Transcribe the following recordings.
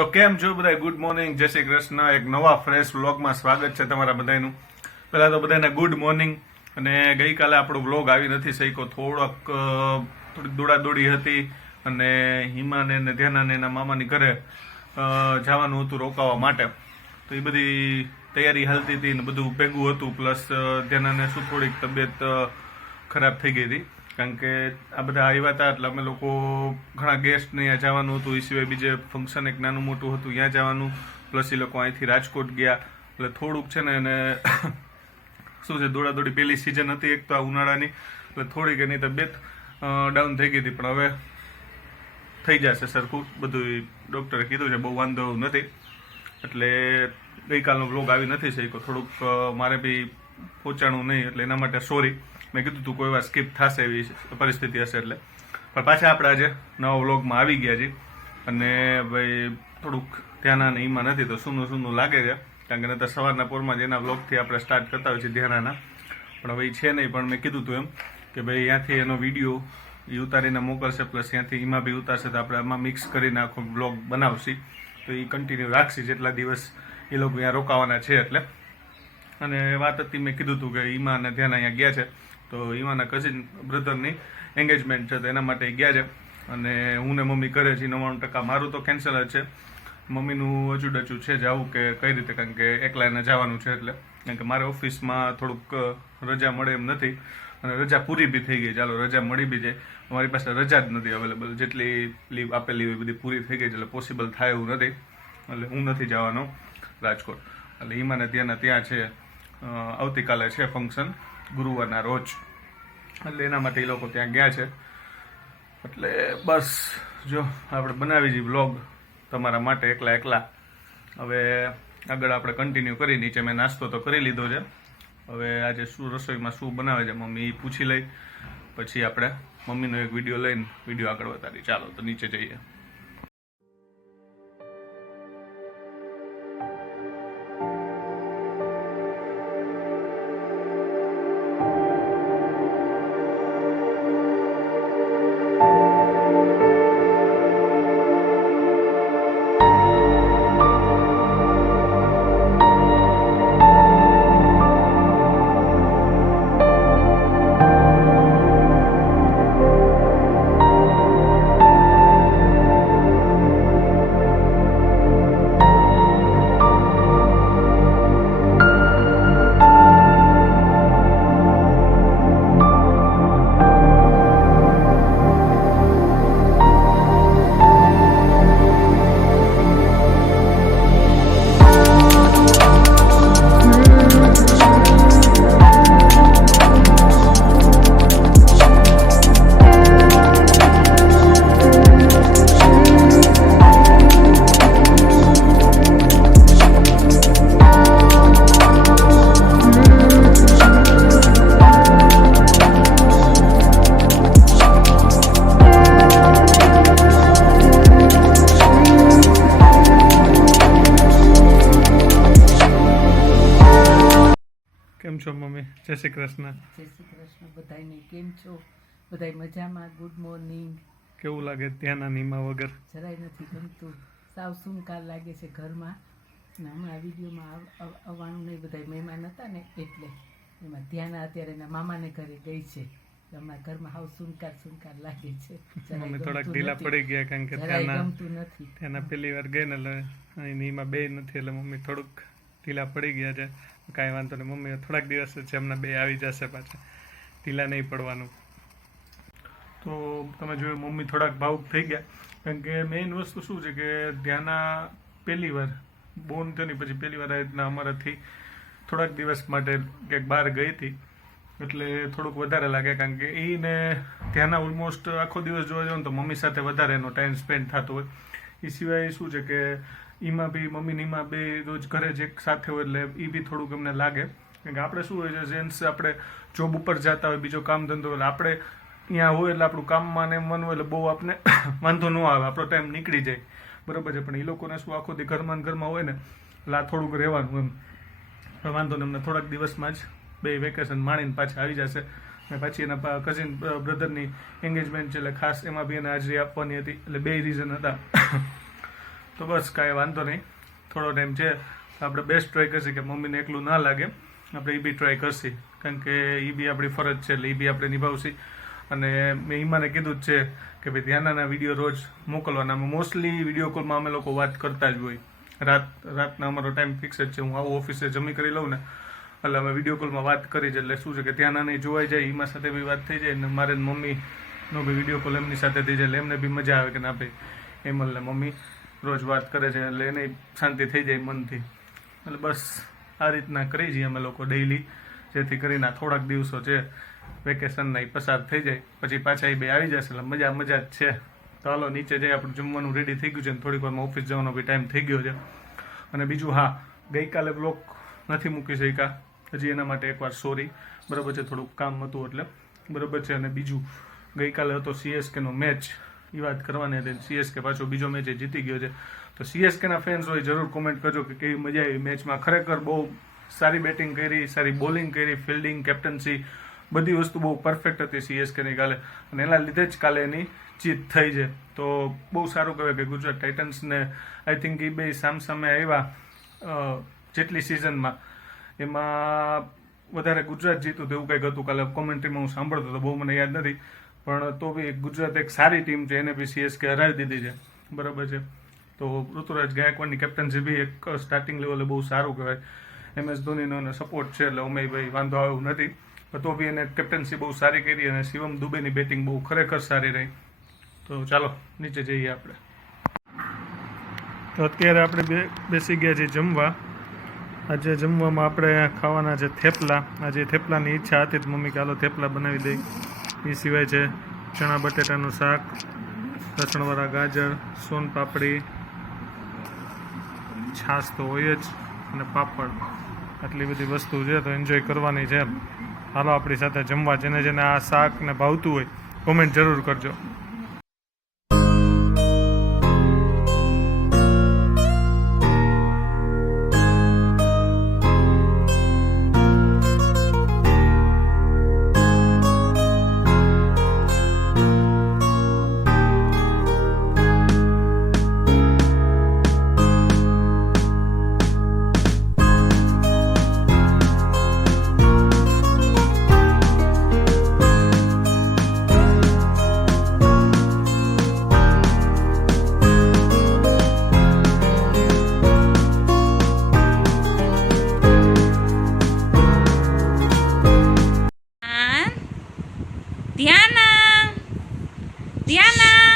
તો કેમ છો બધા? ગુડ મોર્નિંગ, જય શ્રી કૃષ્ણ. એક નવા ફ્રેશ વ્લોગમાં સ્વાગત છે તમારા બધાનું. પહેલા તો બધાને ગુડ મોર્નિંગ. અને ગઈકાલે આપણો વ્લોગ આવી નથી શક્યો, થોડીક દોડાદોડી હતી અને હિમાને ને ધ્યાનાને એના મામાની ઘરે જવાનું હતું રોકાવા માટે. તો એ બધી તૈયારી હાલતી હતી ને બધું ભેગું હતું. પ્લસ ધ્યાનાને શું થોડીક તબિયત ખરાબ થઈ ગઈ હતી, કારણ કે આ બધા આવ્યા હતા એટલે અમે લોકો ઘણા ગેસ્ટને ત્યાં જવાનું હતું. એ સિવાય બીજે ફંક્શન એક નાનું મોટું હતું, ત્યાં જવાનું. પ્લસ એ લોકો અહીંથી રાજકોટ ગયા એટલે થોડુંક છે ને એને શું છે, દોડાદોડી પહેલી સિઝન હતી એક તો આ ઉનાળાની, એટલે થોડીક એની તબિયત ડાઉન થઈ ગઈ હતી. પણ હવે થઈ જશે સરખું બધું, ડૉક્ટરે કીધું છે, બહુ વાંધો નથી. એટલે ગઈકાલનો વ્લોગ આવી નથી શક્યો, થોડુંક મારે બી પહોંચાડવું નહીં, એટલે એના માટે સોરી. મેં કીધું તું કોઈ વાર સ્કીપ થશે એવી પરિસ્થિતિ હશે એટલે. પણ પાછા આપણે આજે નવા વ્લોગમાં આવી ગયા છીએ. અને ભાઈ થોડુંક ધ્યાના ને એમાં નથી તો સૂનું લાગે છે, કારણ કે નહીંતર સવારના પોરમાં જ એના વ્લોગથી આપણે સ્ટાર્ટ કરતા હોય છે ધ્યાનાના. પણ હવે એ છે નહીં, પણ મેં કીધું તું એમ કે ભાઈ ત્યાંથી એનો વિડીયો એ ઉતારીને મોકલશે, પ્લસ ત્યાંથી એમાં બી ઉતારશે, તો આપણે આમાં મિક્સ કરીને આખો વ્લોગ બનાવશી. તો એ કન્ટિન્યુ રાખશી જેટલા દિવસ એ લોકો અહીંયા રોકાવાના છે એટલે. અને વાત હતી, મેં કીધું હતું કે ઈમા અને ધ્યાન અહીંયા ગયા છે, તો ઈમાના કઝિન બ્રધરની એન્ગેજમેન્ટ છે, તો એના માટે ગયા છે. અને હું ને મમ્મી ઘરે છે. 99% મારું તો કેન્સલ જ છે, મમ્મીનું હજુ ડચું છે જવું કે કઈ રીતે, કારણ કે એકલા એને જવાનું છે એટલે. કારણ કે મારે ઓફિસમાં થોડુંક રજા મળે એમ નથી, અને રજા પૂરી બી થઈ ગઈ. ચાલો રજા મળી બી જાય, અમારી પાસે રજા જ નથી અવેલેબલ. જેટલી લીવ આપેલી હોય બધી પૂરી થઈ ગઈ છે, એટલે પોસિબલ થાય એવું નથી. એટલે હું નથી જવાનો રાજકોટ. એટલે ઈમાને ત્યાં છે, આવતીકાલે છે ફંક્શન, ગુરુવારના રોજ. એટલે એના માટે એ લોકો ત્યાં ગયા છે. એટલે બસ જો આપણે બનાવી છીએ વ્લોગ તમારા માટે એકલા. હવે આગળ આપણે કન્ટિન્યુ કરી. નીચે મેં નાસ્તો તો કરી લીધો છે. હવે આજે શું રસોઈમાં શું બનાવે છે મમ્મી એ પૂછી લઈ, પછી આપણે મમ્મીનો એક વિડીયો લઈને વિડીયો આગળ વધારી. ચાલો તો નીચે જઈએ. કેમ છો મમ્મી? જય શ્રી કૃષ્ણ. જય શ્રી કૃષ્ણ. બધાને કેમ છો? બધાય મજામાં? Good morning. કેવું લાગે ધ્યાના નીમા વગર? જરાય નથી ગમતું, સાવ સુનકાર લાગે છે ઘરમાં. ને હમણાં વિડીયોમાં આવવાનું નહીં, બધા મહેમાન હતા ને એટલે એમાં ધ્યાના અત્યારે એના મામાને ઘરે ગઈ છે. અમારા ઘરમાં હાવ સુનકાર લાગે છે. મમ્મી થોડાક ઢીલા પડી ગયા, કારણ કે ગમતું નથી. ધ્યાના પહેલી વાર ગઈ ને એટલે નીમા બે નથી, એટલે મમ્મી થોડુંક ઢીલા પડી ગયા છે. કાંઈ વાંધો નહીં, મમ્મી થોડાક દિવસ છે એમના બે આવી જશે પાછા, ઢીલા નહીં પડવાનું. તો તમે જોયું મમ્મી થોડાક ભાવુક થઈ ગયા, કારણ કે મેઇન વસ્તુ શું છે કે ધ્યાના પહેલી વાર બોર્ન થયો ને પછી પહેલી વાર આ રીતના અમારાથી થોડાક દિવસ માટે ક્યાંક બહાર ગઈ હતી, એટલે થોડુંક વધારે લાગે. કારણ કે એને ધ્યાના ઓલમોસ્ટ આખો દિવસ જોવા જાવ ને તો મમ્મી સાથે વધારે એનો ટાઈમ સ્પેન્ડ થતો હોય. એ સિવાય શું છે કે એમાં બી મમ્મી નીમાં બે રોજ ઘરે જ એક સાથે હોય, એટલે એ બી થોડુંક અમને લાગે. કારણ કે આપણે શું હોય છે, જેન્ટ્સ આપણે જોબ ઉપર જતા હોય, બીજો કામ ધંધો હોય, આપણે અહીંયા હોય એટલે આપણું કામમાં ને મન હોય એટલે બહુ આપણે વાંધો ન આવે, આપણો ટાઈમ નીકળી જાય, બરાબર છે. પણ એ લોકોને શું આખો દી ઘરમાં હોય ને, એટલે આ થોડુંક રહેવાનું એમ. વાંધો ને અમને થોડાક દિવસમાં જ બે વેકેશન માણીને પાછા આવી જશે. અને પછી એના કઝિન બ્રધરની એન્ગેજમેન્ટ છે, એટલે ખાસ એમાં બી એને હાજરી આપવાની હતી, એટલે બે રીઝન હતા. તો બસ કાંઈ વાંધો નહીં, થોડો ટાઈમ છે આપણે બેસ્ટ ટ્રાય કરશે કે મમ્મીને એકલું ના લાગે, આપણે એ બી ટ્રાય કરશી, કારણ કે એ બી આપણી ફરજ છે એટલે એ બી આપણે નિભાવશી. અને મેં ઈમાને કીધું જ છે કે ભાઈ ધ્યાનના વિડીયો રોજ મોકલવાના. મોસ્ટલી વિડીયો કોલમાં અમે લોકો વાત કરતા જ હોય, રાતના અમારો ટાઈમ ફિક્સ જ છે. હું આવું ઓફિસે જમી કરી લઉં ને એટલે અમે વિડીયો કોલમાં વાત કરી જ, એટલે શું છે કે ધ્યાનના નહીં જોવાઈ જાય, ઈમા સાથે બી વાત થઈ જાય ને મારે મમ્મીનો બી વિડીયો કોલ એમની સાથે થઈ જાય, એટલે એમને બી મજા આવે કે ના ભાઈ એમલ ને મમ્મી રોજ વાત કરે છે, એટલે એને શાંતિ થઈ જાય મનથી. એટલે બસ આ રીતના કરી જઈએ અમે લોકો ડેઈલી, જેથી કરીને થોડાક દિવસો છે વેકેશનના પસાર થઈ જાય, પછી પાછા એ બે આવી જશે એટલે મજા જ છે. તો હાલો નીચે જઈ આપણું જમવાનું રેડી થઈ ગયું છે ને થોડીક વારમાં ઓફિસ જવાનો બી ટાઈમ થઈ ગયો છે. અને બીજું હા, ગઈકાલે બ્લોગ નથી મૂકી શક્યા, હજી એના માટે એકવાર સોરી, બરાબર છે, થોડુંક કામ હતું એટલે, બરાબર છે. અને બીજું ગઈકાલે હતો CSKનો મેચ, એ વાત કરવાની હતી. CSK પાછો બીજો મેચ જીતી ગયો છે, તો CSKના ફેન્સ હોય જરૂર કોમેન્ટ કરજો કે કેવી મજા આવી મેચમાં. ખરેખર બહુ સારી બેટિંગ કરી, સારી બોલિંગ કરી, ફિલ્ડિંગ, કેપ્ટન્સી, બધી વસ્તુ બહુ પરફેક્ટ હતી CSKની કાલે, અને એના લીધે જ કાલે એની જીત થઈ છે. તો બહુ સારું કહેવાય કે ગુજરાત ટાઇટન્સને આઈ થિંક એ બે સામસામે આવ્યા જેટલી સિઝનમાં, એમાં વધારે ગુજરાત જીતું તેવું કંઈક હતું. કાલે કોમેન્ટ્રીમાં હું સાંભળતો તો, બહુ મને યાદ નથી, પણ તો બી ગુજરાત એક સારી ટીમ છે, એને બી CSK હરાવી દીધી છે, બરાબર છે. તો ઋતુરાજ ગાયકવાડની કેપ્ટન્સી બી એક સ્ટાર્ટિંગ લેવલે બહુ સારું કહેવાય. MS ધોનીનો સપોર્ટ છે એટલે ઉમેશભાઈ વાંધો આવે એવું નથી, તો બી એને કેપ્ટન્સી બહુ સારી કરી અને શિવમ દુબેની બેટિંગ બહુ ખરેખર સારી રહી. તો ચાલો નીચે જઈએ આપણે. તો અત્યારે આપણે બેસી ગયા છીએ જમવા. આજે જમવામાં આપણે ખાવાના છે થેપલા. આજે થેપલાની ઈચ્છા હતી તો મમ્મી ચાલો થેપલા બનાવી દઈ. એ સિવાય છે ચણા બટેટાનું શાક, લસણવાળા ગાજર, સોન પાપડી, છાશ તો હોય જ, અને પાપડ. આટલી બધી વસ્તુ છે તો એન્જોય કરવાની છે. હાલો આપણી સાથે જમવા. જેને જેને આ શાક ને ભાવતું હોય કોમેન્ટ જરૂર કરજો. ધ્યાના ધ્યાના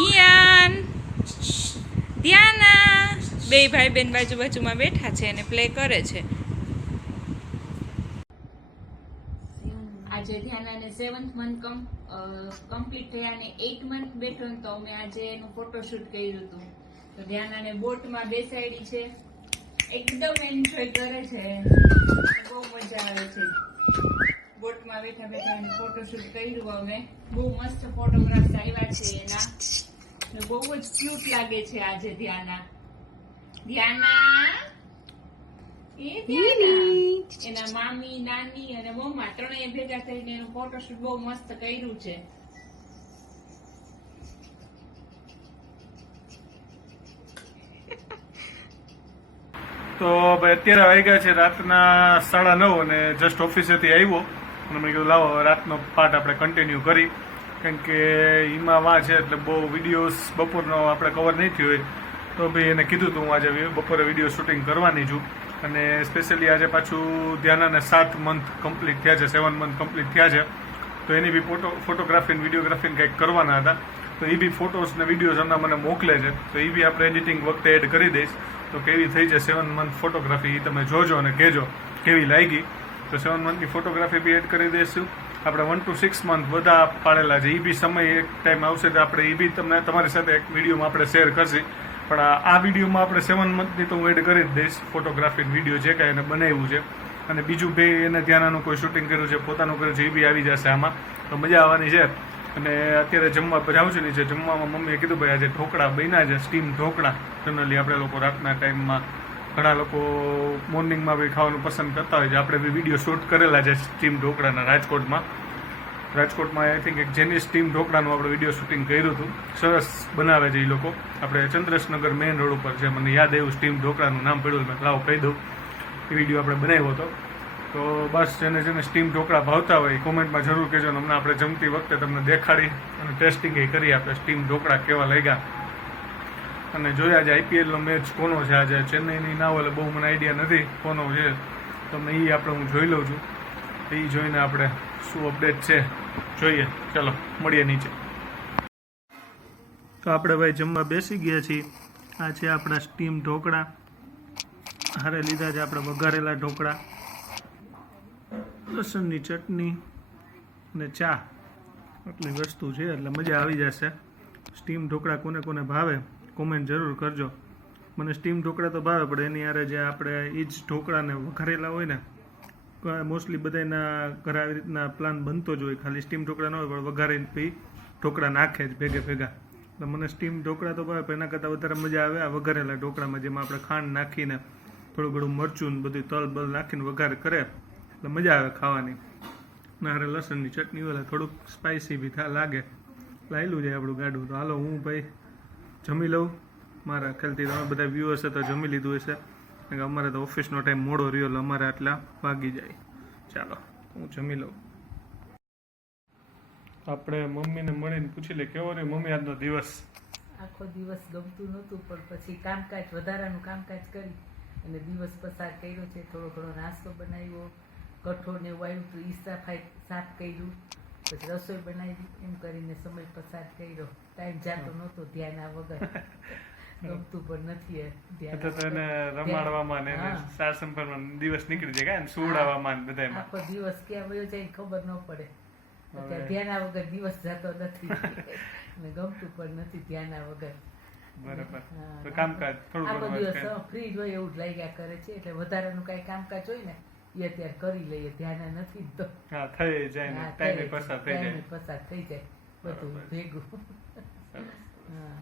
ઈયાન ધ્યાના બે ભાઈ બેન બાજુમાં બેઠા છે અને પ્લે કરે છે. આજે ધ્યાનાને 7th મંથ કમ્પ્લીટ થયા અને 8 મંથ બેઠો ને તો અમે આજે એનું ફોટોશૂટ કર્યું હતું. તો ધ્યાનાને બોટમાં બેસાડી છે, એકદમ એન્જોય કરે છે, બહુ મજા આવે છે. બોટમાં બેઠા બેઠા એનું ફોટોશૂટ કર્યું અમે. બહુ મસ્ત ફોટોગ્રાફ્સ આવ્યા છે એના, બહુ જ ક્યુટ લાગે છે આજે ધ્યાના. ધ્યાના એ ધ્યાના એના મામી, નાની અને મમ્મા ત્રણેય ભેગા થઈને એનું ફોટોશૂટ બહુ મસ્ત કર્યું છે. તો ભાઈ અત્યારે વાગ્યા છે રાતના 9:30 અને જસ્ટ ઓફિસેથી આવ્યો અને મેં કીધું લાવો રાતનો પાર્ટ આપણે કન્ટિન્યુ કરી, કારણ કે એમાં વાં છે એટલે બહુ વિડીયોઝ બપોરનો આપણે કવર નહીં થયો હોય. તો ભાઈ એને કીધું હતું હું આજે બપોરે વિડીયો શૂટિંગ કરવાની છું. અને સ્પેશિયલી આજે પાછું ધ્યાનાને 7 મંથ કમ્પ્લીટ થયા છે, 7 મંથ કમ્પ્લીટ થયા છે, તો એની બી ફોટોગ્રાફી ને વિડીયોગ્રાફી કંઈક કરવાના હતા. તો એ બી ફોટોસ ને વિડીયોઝ હમણાં મને મોકલે છે, તો એ બી આપણે એડિટિંગ વખતે એડ કરી દઈશ. તો કેવી થઈ છે 7 મંથ ફોટોગ્રાફી એ તમે જોજો અને કહેજો કેવી લાગી. તો 7 મંથની ફોટોગ્રાફી બી એડ કરી દઈશું. આપણે 1 to 6 મંથ બધા પાડેલા છે, એ બી સમય એક ટાઈમ આવશે તો આપણે એ બી તમને તમારી સાથે એક વિડીયોમાં આપણે શેર કરશી. પણ આ વિડીયોમાં આપણે 7 મંથની તો હું એડ કરી જ દઈશ, ફોટોગ્રાફી વિડીયો જે કાંઈ એને બનાવ્યું છે. અને બીજું ભાઈ એને ધ્યાનનું કોઈ શૂટિંગ કર્યું છે, પોતાનું કર્યું છે, એ બી આવી જશે આમાં, તો મજા આવવાની છે. અને અત્યારે જમવા જાઉં છું નીચે. જમવામાં મમ્મીએ કીધું ભાઈ આજે ઢોકળા બન્યા છે, સ્ટીમ ઢોકળા. જનરલી આપણે લોકો રાતના ટાઈમમાં ઘણા લોકો મોર્નિંગમાં બી ખાવાનું પસંદ કરતા હોય છે. આપણે બી વિડીયો શૂટ કરેલા છે સ્ટીમ ઢોકળાના રાજકોટમાં. રાજકોટમાં આઈ થિંક એક જેની સ્ટીમ ઢોકળાનું આપણે વિડીયો શૂટિંગ કર્યું હતું. સરસ બનાવે છે એ લોકો. આપણે ચંદ્રેશનગર મેઇન રોડ ઉપર છે. મને યાદ આવ્યું સ્ટીમ ઢોકળાનું નામ પડ્યું, મેં લાવો કહી દઉં. એ વિડીયો આપણે બનાવ્યો હતો. તો બસ જેને સ્ટીમ ઢોકળા ભાવતા હોય કોમેન્ટમાં જરૂર કહેજો. અને હમણાં આપણે જમતી વખતે તમને દેખાડી અને ટેસ્ટિંગ કરી આપણે સ્ટીમ ઢોકળા કેવા લાગ્યા. અને જોયા આજે આઈપીએલનો મેચ કોનો છે આજે, ચેન્નઈની ના હોય એટલે બહુ મને આઈડિયા નથી કોનો છે. તમને એ આપણે હું જોઈ લઉં છું. એ જોઈને આપણે શું અપડેટ છે જોઈએ. ચલો મળીએ નીચે. તો આપણે ભાઈ જમવા બેસી ગયા છીએ. આ છે આપણા સ્ટીમ ઢોકળા. હારે લીધા છે આપણે વઘારેલા ઢોકળા, લસણની ચટણી અને ચા. આટલી વસ્તુ છે એટલે મજા આવી જશે. સ્ટીમ ઢોકળા કોને કોને ભાવે કોમેન્ટ જરૂર કરજો. મને સ્ટીમ ઢોકળા તો ભાવે, પણ એની હારે જે આપણે એ જ ઢોકળાને વઘારેલા હોય ને, મોસ્ટલી બધાના ઘરે આવી રીતના પ્લાન બનતો જ હોય. ખાલી સ્ટીમ ઢોકળા ન હોય પણ વઘારીને પછી ઢોકળા નાખે જ ભેગા. એટલે મને સ્ટીમ ઢોકળા તો ભાવે, પણ એના કરતાં વધારે મજા આવે આ વઘારેલા ઢોકળામાં, જેમાં આપણે ખાંડ નાખીને થોડું ઘણું મરચું ને બધું તલ બલ નાખીને વઘાર કરે એટલે મજા આવે ખાવાની. ના હારે લસણની ચટણી હોય થોડુંક સ્પાઇસી બી લાગે. લાયેલું જાય આપણું ગાડું. તો હાલો હું ભાઈ જમી લઉં. મારા ખ્યાલથી તમે બધા વ્યુઅર્સે તો જમી લીધું હશે, કારણ કે અમારે તો ઓફિસનો ટાઈમ મોડો રહ્યો એટલે અમારે આટલા વાગી જાય. ચાલો હું જમી લઉં. આપણે મમ્મીને મળીને પૂછી લે કેવો રહ્યો મમ્મી આજનો દિવસ. આખો દિવસ ગમતું નહોતું, પણ પછી કામકાજ વધારાનું કામકાજ કરી અને દિવસ પસાર કર્યો છે. થોડો ઘણો નાસ્તો બનાવ્યો, કઠોળ ને એવું આવ્યું તો ઈ સાફ કર્યું, પછી રસોઈ બનાવી, એમ કરીને સમય પસાર કર્યો. ટાઈમ જાતો નહોતો ધ્યાન આ વગર. ગમતું પણ નથી એને રમાડવામાં ને સાર સંભાળમાં દિવસ નીકળી જાય ને સુવડાવવામાં બધામાં. આખો દિવસ ક્યાં વયો જાય ખબર ન પડે. અત્યારે ધ્યાન આ વગર દિવસ જતો નથી અને ગમતું પણ નથી ધ્યાન આ વગર. બરાબર. કામકાજ આખો દિવસ ફ્રી હોય એવું જ લાગ્યા કરે છે. એટલે વધારાનું કઈ કામકાજ હોય ને એ અત્યારે કરી લઈએ. ધ્યાન નથી તો થઈ જાય, ટાઈમે પસાર થઈ જાય બધું ભેગું.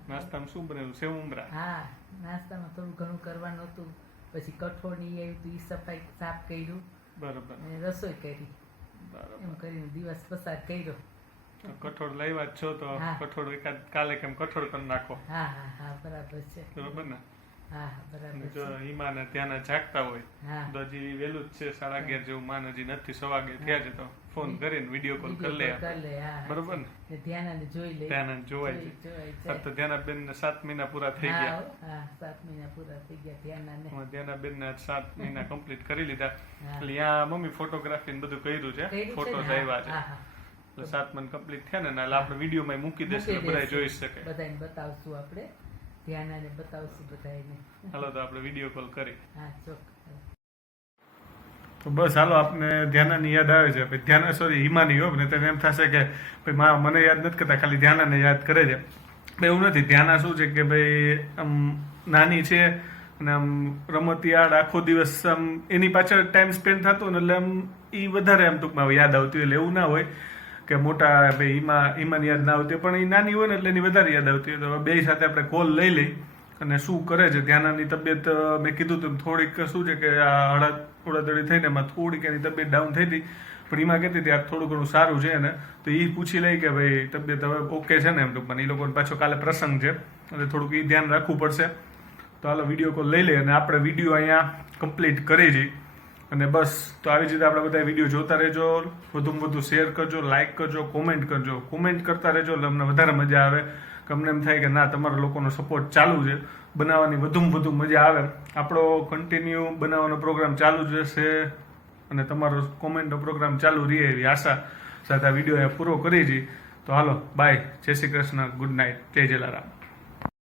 નાસ્તામાં શું બનાવ્યું? સેવ ઉમરા. હા, નાસ્તામાં થોડું ઘણું કરવાનું હતું. પછી કઠોળની આવ્યું હતું, એ સાફ કર્યું. બરાબર. અને રસોઈ કરી. એમ કરીને દિવસ પસાર કર્યો. કઠોળ લાવ્યા જ છો તો કઠોળ એકાદ કાલે કેમ કઠોળ કરી નાખો. હા બરાબર છે. બરાબર ને? હા બરાબર. જો ઈમાને ત્યાં જાગતા હોય તો હજી વહેલું જ છે 11:30 જેવું. માન હજી નથી 11:15 થયા છે તો ફોન કરીને વિડીયો કોલ કરી લે. બરોબર ને? ધ્યાન જોઈ લે. ધ્યાન જોવાય છે. તો ધ્યાનાબેન ને 7 મહિના પૂરા થઈ ગયા. હા 7 મહિના પૂરા થઈ ગયા ધ્યાનાબેન ને 7 મહિના કમ્પ્લીટ કરી લીધા. એટલે ત્યાં મમ્મી ફોટોગ્રાફી ને બધું કર્યું છે. ફોટોસ આવ્યા છે. 7 મહિના કમ્પ્લીટ થયા ને આપણે વિડીયોમાં મૂકી દેશે એટલે બધા જોઈ શકે. બધાને બતાવશું આપણે. ધ્યાનાને બતાવશું બધાને. હાલો તો આપણે વિડીયો કોલ કરી. હા ચોક્કસ. તો બસ હાલો આપને ધ્યાનાની યાદ આવે છે. ભાઈ ધ્યાના સોરી હિમાની હો ને તેને એમ થશે કે ભાઈ મને યાદ નથી કરતા, ખાલી ધ્યાનાને યાદ કરે છે. એવું નથી. ધ્યાના શું છે કે ભાઈ આમ નાની છે અને આમ રમતિયાળ આખો દિવસ આમ એની પાછળ ટાઈમ સ્પેન્ડ થતો ને એટલે આમ એ વધારે આમ ટૂંકમાં યાદ આવતી હોય. એટલે એવું ના હોય કે મોટા ભાઈ ઈમાન યાદ ના આવતી, પણ એ નાની હોય ને એટલે એની વધારે યાદ આવતી હોય. તો બે સાથે આપણે કોલ લઈ લઈ અને શું કરે છે. ધ્યાનાની તબિયત મેં કીધું તો થોડીક શું છે કે આ હળદળી થઈને એમાં થોડીક એની તબિયત ડાઉન થઈ હતી, પણ એમાં કહેતી હતી આ થોડું ઘણું સારું છે ને. તો એ પૂછી લઈ કે ભાઈ તબિયત હવે ઓકે છે ને એમ ટૂંકમાં. એ લોકોને પાછો કાલે પ્રસંગ છે એટલે થોડુંક એ ધ્યાન રાખવું પડશે. તો હાલો વિડીયો કોલ લઈ લઈએ અને આપણે વિડીયો અહીંયા કમ્પ્લીટ કરી જઈએ. અને બસ તો આવી જ રીતે આપણે બધા વિડીયો જોતા રહેજો. વધુમાં વધુ શેર કરજો, લાઇક કરજો, કોમેન્ટ કરજો. કોમેન્ટ કરતા રહેજો એટલે અમને વધારે મજા આવે. કે અમને એમ થાય કે ના તમારા લોકોનો સપોર્ટ ચાલુ છે, બનાવવાની વધુમાં વધુ મજા આવે. આપણો કન્ટિન્યુ બનાવવાનો પ્રોગ્રામ ચાલુ જ રહેશે અને તમારો કોમેન્ટનો પ્રોગ્રામ ચાલુ રહે એવી આશા સાથે આ વિડીયો પૂરો કરી છે. તો હાલો બાય, જય શ્રી કૃષ્ણ, ગુડ નાઇટ, જય જલારામ.